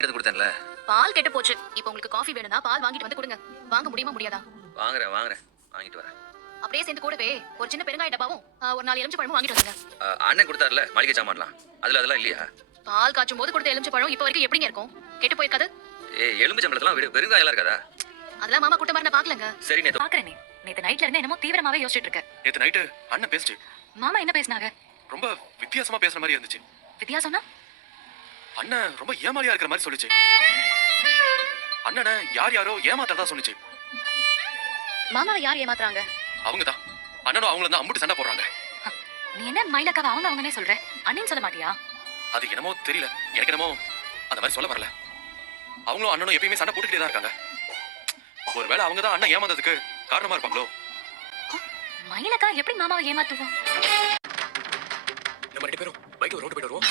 எடுத்து கொடுத்தேன்ல. பால் கெட்டு போச்சு. இப்போ உங்களுக்கு காஃபி வேணும்னா பால் வாங்கிட்டு வந்து கொடுங்க. வாங்க முடியுமா முடியாதா? வாங்குறேன் வாங்கிட்டு வரேன். அப்படியே சேர்ந்து கூடவே ஒரு சின்ன பெருங்காய டப்பாவும் ஒரு 4 எலுமிச்சை பழமும் வாங்கிட்டு வந்துங்க. அண்ணன் கொடுத்தாருல மளிகை சாமான்லாம், அதெல்லாம் இல்லையா? பால் காய்ச்சும் போது கொடுத்த எலுமிச்சை பழம் இப்போ வரைக்கும் எப்படிங்க இருக்கும்? கெட்டு போயிருக்காது? எலுமிச்சம்பழத்தெல்லாம் விடு, பெருங்காயம் எல்லாம் இருக்காதா? அதெல்லாம் மாமா கூட்ட மாதிரி நான் பாக்கலங்க. சரி நேத்து பாக்குறேனே. நேத்து நைட்ல இருந்து என்னமோ தீவிரமாவே யோசிச்சிட்டு இருக்க. நேத்து நைட்டு அண்ணன் பேசிச்சு. மாமா என்ன பேசினாங்க? ரொம்ப வித்தியாசமா பேசுற மாதிரி இருந்துச்சு. வித்தியாசம்னா? அண்ணன் ரொம்ப ஏமாளியா இருக்கிற மாதிரி சொல்லுச்சு. அண்ணனை யாரோ ஏமாத்தறதா சொன்னுச்சு. மாமாவை யார் ஏமாத்துறாங்க? அவங்க தான். அண்ணனும் அவங்கள தான் அம்புட்டு சண்டை போடுறாங்க. நீ என்ன மயிலக்காவ அவங்கனே சொல்ற? அண்ணன் சொல்ல மாட்டியா? அது என்னமோ தெரியல. எனக்கு என்னமோ அந்த மாதிரி சொல்ல வரல. அவங்களும் அண்ணனும் எப்பயுமே சண்டை போட்டுக்கிட்டே தான் இருக்காங்க. ஒருவேளை அவங்க தான் அண்ணன் ஏமாந்ததுக்கு காரணமா இருப்பாங்களோ? மயிலக்கா எப்படி மாமாவை ஏமாத்துவோம்? நம்ம 2 பேரும் பைக்ல ரோட் போயிட்டு வருவோம்.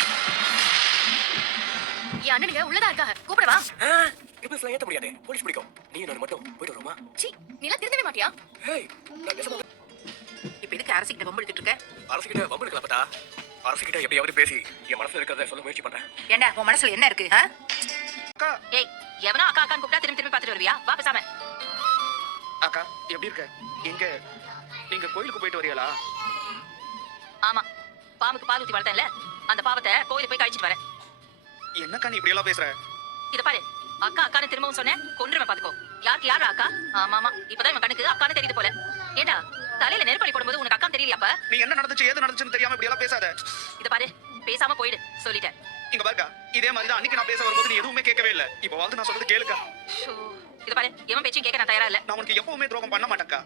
என் அண்ணனுங்க உள்ளதா இருக்காங்க. கூப்பிடவா? ரிப்பேர்ஸ்லாம் ஏத்த முடியாது. போலீஸ் பிடிக்கும். நீ நான் மட்டும் போயிட்டு வருமா? சீ, நீலாம் திருந்தவே மாட்டியா? ஹேய், நான் பேசமா இப்போ எதுக்கு அரசிக்கிட்ட வம்பு எடுத்துட்டு இருக்க? அரசுகிட்ட வம்பு எடுக்கலாம் பத்தா. அரசுகிட்ட எப்படியாவது பேசி என் மனசுல இருக்கிறத சொல்ல முயற்சி பண்றேன். ஏண்டா உன் மனசுல என்ன இருக்கு? அக்கா. ஏய், எவனோ அக்கா அக்கான்னு கூப்பிட்டா திரும்பி பார்த்துட்டு வருவியா? வா பேசாம. அக்கா எப்படி இருக்க? எங்க நீங்க கோயிலுக்கு போயிட்டு வரீங்களா? ஆமா, பாம்புக்கு பால் ஊத்தி வளர்த்தேன்ல, அந்த பாவத்தை கோயிலுக்கு போய் கழிச்சிட்டு வரேன். என்னக்கா நீ இப்படி எல்லாம் பேசுற? இத பாரு, அக்கா அக்கான்னு திரும்பவும் சொன்னேன், கொன்றுவேன் பாத்துக்கோ. யாருக்கு யாரா அக்கா? ஆமாமா, இப்பதான் இவன் கண்ணுக்கு அக்கான்னு தெரியுது போல. ஏண்டா தலையில நெருப்படி போடும்போது உனக்கு அக்கா தெரியலையாப்ப? நீ என்ன நடந்துச்சு ஏது நடந்துச்சுன்னு தெரியாம இப்படி எல்லாம் பேசாத. இத பாரு, பேசாம போயிடு சொல்லிட்டேன். இங்க பாருக்கா, இதே மாதிரி தான் அன்னைக்கு நான் பேச வரும்போது நீ எதுவுமே கேட்கவே இல்ல. இப்போ வந்து நான் சொல்றது கேளுக்கா. இத பாரு, எவன் பேச்சும் கேட்க நான் தயாரா இல்ல. நான் உனக்கு எப்பவுமே துரோகம் பண்ண மாட்டேன்க்கா.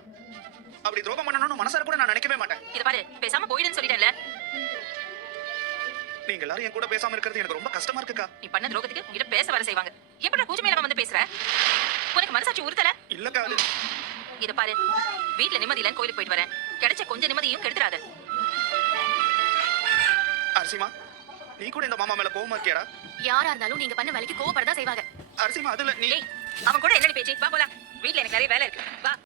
அப்படி துரோகம் பண்ணணும்னு மனசார கூட நான் நினைக்கவே மாட்டேன். இத பாரு, பேசாம போயிடுன்னு சொல்லிட்டேன்ல. நீங்க எல்லாரும் என் கூட பேசாம இருக்கிறது எனக்கு ரொம்ப கஷ்டமா இருக்குக்கா. நீ பண்ண துரோகத்துக்கு உன்கிட்ட பேச வர செய்வாங்க. எப்படி பூஜை மேல வந்து பேசுற? உனக்கு மனசாட்சி உறுத்தல? இல்லக்கா அது. இத பாரு, வீட்ல நிம்மதி இல்லன்னு கோயிலுக்கு போயிட்டு வரேன். கிடைச்ச கொஞ்சம் நிம்மதியும் கெடுத்துறாத. அரசிமா, நீ கூட இந்த மாமா மேல கோவமா இருக்கியாடா? யாரா இருந்தாலும் நீங்க பண்ண வேலைக்கு கோவப்படதான் செய்வாங்க. அரசிமா அதுல நீ அவன் கூட என்னடி பேச்சு? வா போலாம். வீட்ல எனக்கு நிறைய வேலை இருக்கு. வா.